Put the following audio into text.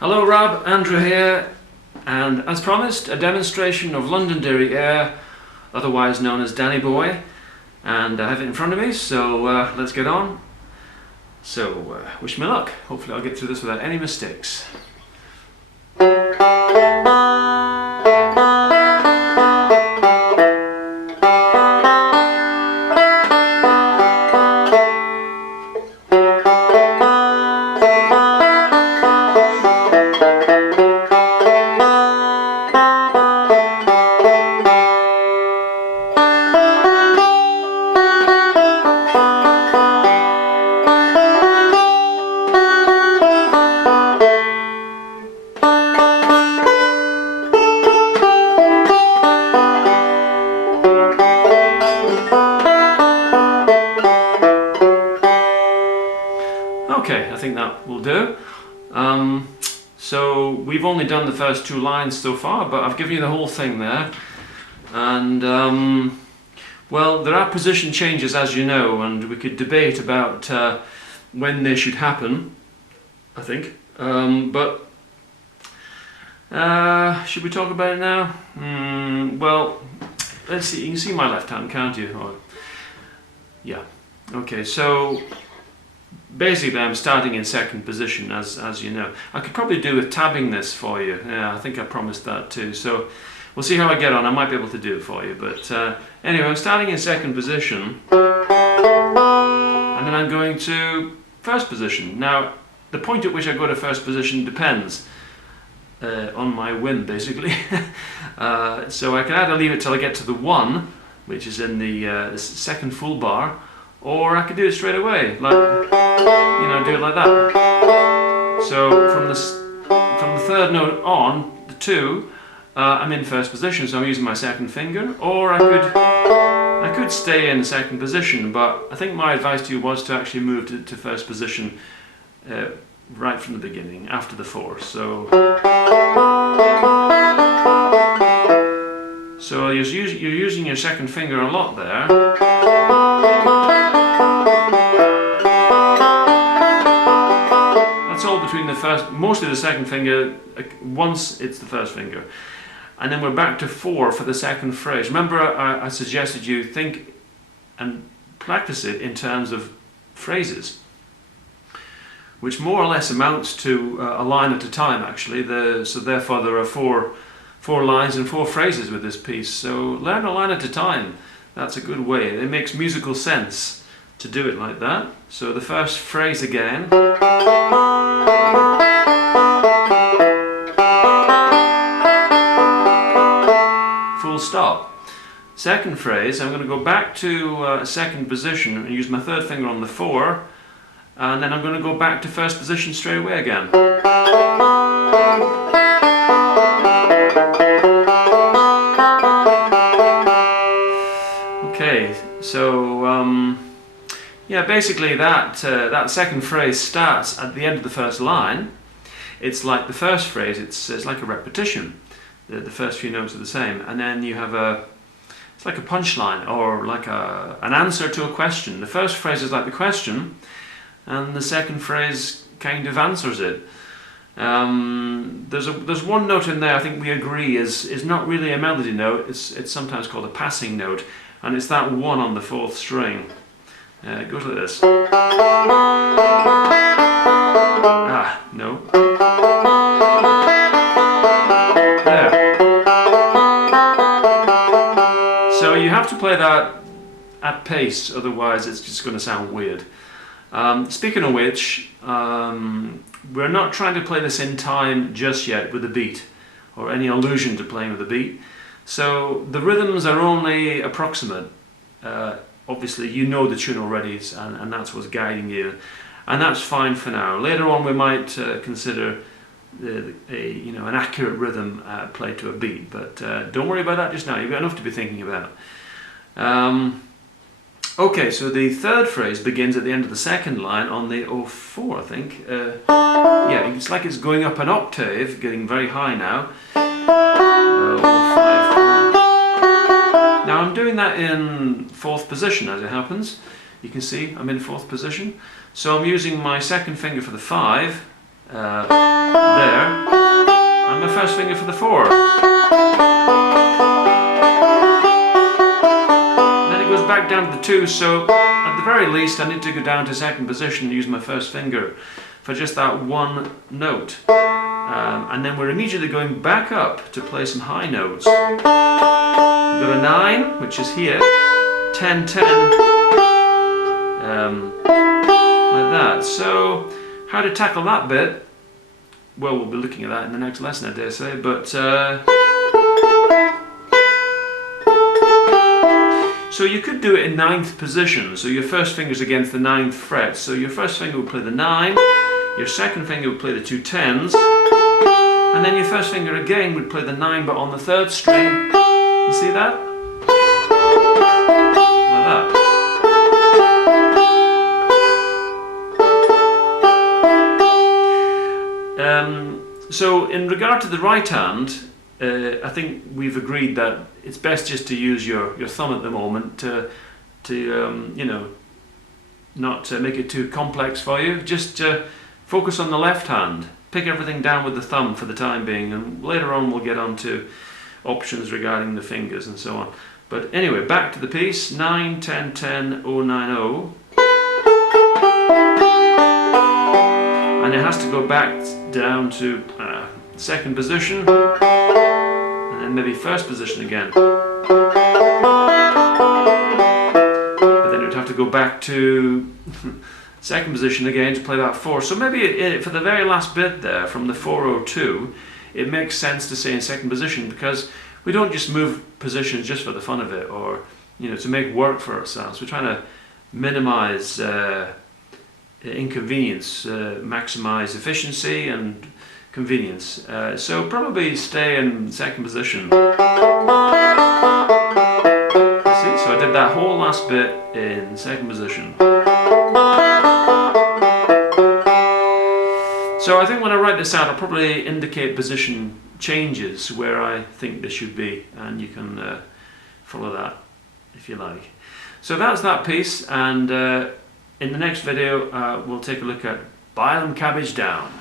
Hello Rob, Andrew here, and as promised, a demonstration of Londonerry Air, otherwise known as Danny Boy, and I have it in front of me, so let's get on. So wish me luck. Hopefully I'll get through this without any mistakes. Okay, I think that will do. So we've only done the first two lines so far, but I've given you the whole thing there. And well, there are position changes, as you know, and we could debate about when they should happen, I think. But should we talk about it now? Well, let's see. You can see my left hand, can't you? Or, yeah. Okay, so basically I'm starting in second position, as you know. I could probably do with tabbing this for you. Yeah, I think I promised that too. So we'll see how I get on. I might be able to do it for you. But anyway, I'm starting in second position. And then I'm going to first position. Now, the point at which I go to first position depends on my whim, basically. So I can either leave it till I get to the 1, which is in the second full bar, or I could do it straight away, like, you know, do it like that. So from the third note on, the 2, I'm in first position, so I'm using my second finger, or I could stay in second position, but I think my advice to you was to actually move to first position right from the beginning, after the 4. So you're using your second finger a lot there. That's all between the first, mostly the second finger, once it's the first finger. And then we're back to 4 for the second phrase. Remember, I suggested you think and practice it in terms of phrases, which more or less amounts to a line at a time, actually. So therefore there are four lines and 4 phrases with this piece. So learn a line at a time. That's a good way. It makes musical sense to do it like that. So the first phrase again. Full stop. Second phrase, I'm going to go back to second position and use my third finger on the 4, and then I'm going to go back to first position straight away again. Okay, so yeah, basically that second phrase starts at the end of the first line. It's like the first phrase. It's like a repetition. The first few notes are the same, and then you have it's like a punchline, or like an answer to a question. The first phrase is like the question, and the second phrase kind of answers it. There's one note in there I think we agree is not really a melody note. It's sometimes called a passing note, and it's that 1 on the 4th string. It goes like this. Ah, no. There. So you have to play that at pace, otherwise it's just going to sound weird. Speaking of which, we're not trying to play this in time just yet with a beat, or any allusion to playing with a beat. So the rhythms are only approximate. Obviously you know the tune already, and that's what's guiding you, and that's fine for now. Later on we might consider an accurate rhythm played to a beat, but don't worry about that just now. You've got enough to be thinking about. Okay, so the third phrase begins at the end of the second line on the 04, I think. Yeah, it's like it's going up an octave, getting very high now. 05. Now I'm doing that in 4th position, as it happens. You can see I'm in 4th position. So I'm using my second finger for the 5, there, first finger for the 4. Then it goes back down to the 2, so at the very least I need to go down to second position and use my first finger for just that one note. And then we're immediately going back up to play some high notes. We've got a 9, which is here, 10, 10, like that. So how to tackle that bit, well, we'll be looking at that in the next lesson, I dare say, but so you could do it in 9th position, so your first finger's against the 9th fret, so your first finger would play the 9, your second finger would play the 2 10s, and then your first finger again would play the 9 but on the 3rd string. You see that? Like that. So in regard to the right hand, I think we've agreed that it's best just to use your thumb at the moment to you know, not make it too complex for you. Just focus on the left hand. Pick everything down with the thumb for the time being, and later on we'll get on to options regarding the fingers and so on. But anyway, back to the piece. 9, 10, 10, 0, 9, 0. And it has to go back down to second position, and then maybe first position again. But then it would have to go back to second position again to play that 4. So maybe for the very last bit there, from the 402, it makes sense to say in second position, because we don't just move positions just for the fun of it, or you know, to make work for ourselves. We're trying to minimize inconvenience, maximize efficiency and convenience. So probably stay in second position. See, so I did that whole last bit in second position. So I think when I write this out, I'll probably indicate position changes where I think this should be, and you can follow that if you like. So that's that piece, and in the next video we'll take a look at Bile and Cabbage Down.